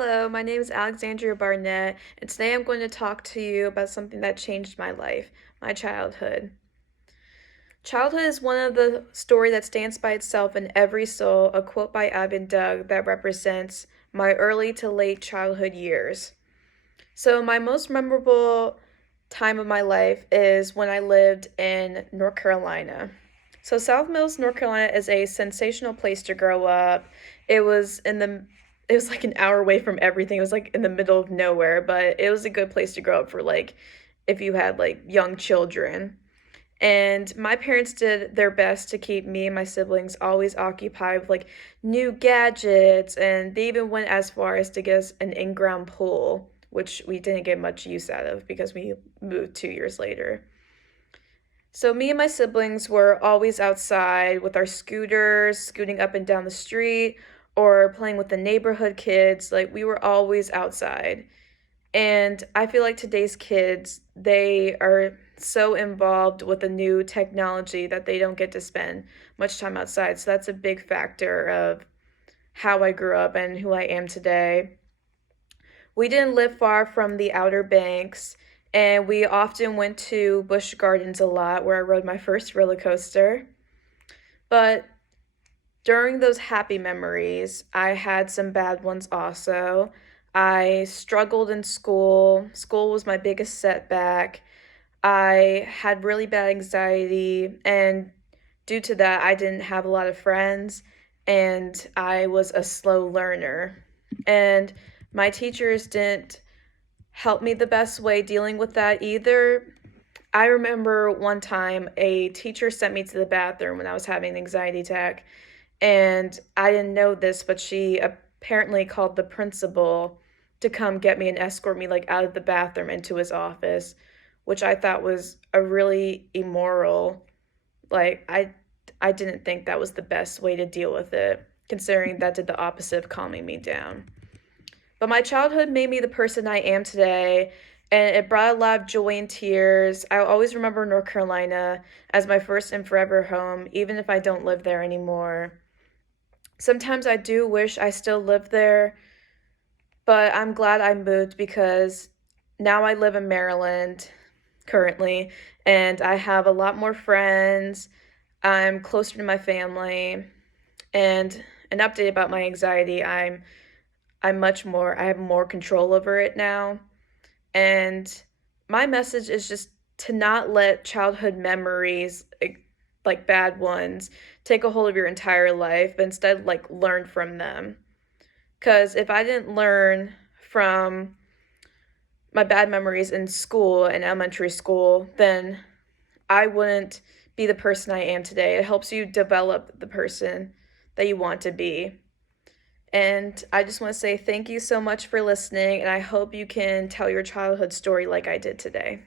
Hello, my name is Alexandria Barnett, and today I'm going to talk to you about something that changed my life, my childhood. Childhood is one of the story that stands by itself in every soul, a quote by Ivan Doug that represents my early to late childhood years. So my most memorable time of my life is when I lived in North Carolina. So South Mills, North Carolina is a sensational place to grow up. It was in the it was like an hour away from everything. It was like in the middle of nowhere, but it was a good place to grow up for like if you had like young children. And my parents did their best to keep me and my siblings always occupied with like new gadgets, and they even went as far as to get us an in-ground pool, which we didn't get much use out of because we moved 2 years later. So me and my siblings were always outside with our scooters, scooting up and down the street, or playing with the neighborhood kids. Like we were always outside. And I feel like today's kids, they are so involved with the new technology that they don't get to spend much time outside. So that's a big factor of how I grew up and who I am today. We didn't live far from the Outer Banks, and we often went to Busch Gardens a lot, where I rode my first roller coaster. But during those happy memories, I had some bad ones also. I struggled in school. School was my biggest setback. I had really bad anxiety, and due to that, I didn't have a lot of friends, and I was a slow learner. And my teachers didn't help me the best way dealing with that either. I remember one time a teacher sent me to the bathroom when I was having an anxiety attack, and I didn't know this, but she apparently called the principal to come get me and escort me like out of the bathroom into his office, which I thought was a really immoral. Like I didn't think that was the best way to deal with it, considering that did the opposite of calming me down. But my childhood made me the person I am today, and it brought a lot of joy and tears. I always remember North Carolina as my first and forever home, even if I don't live there anymore. Sometimes I do wish I still lived there, but I'm glad I moved because now I live in Maryland currently, and I have a lot more friends. I'm closer to my family, and an update about my anxiety. I have more control over it now. And my message is just to not let childhood memories, like bad ones, take a hold of your entire life, but instead, like, learn from them. Because if I didn't learn from my bad memories in school and elementary school, then I wouldn't be the person I am today. It helps you develop the person that you want to be. And I just want to say thank you so much for listening, and I hope you can tell your childhood story like I did today.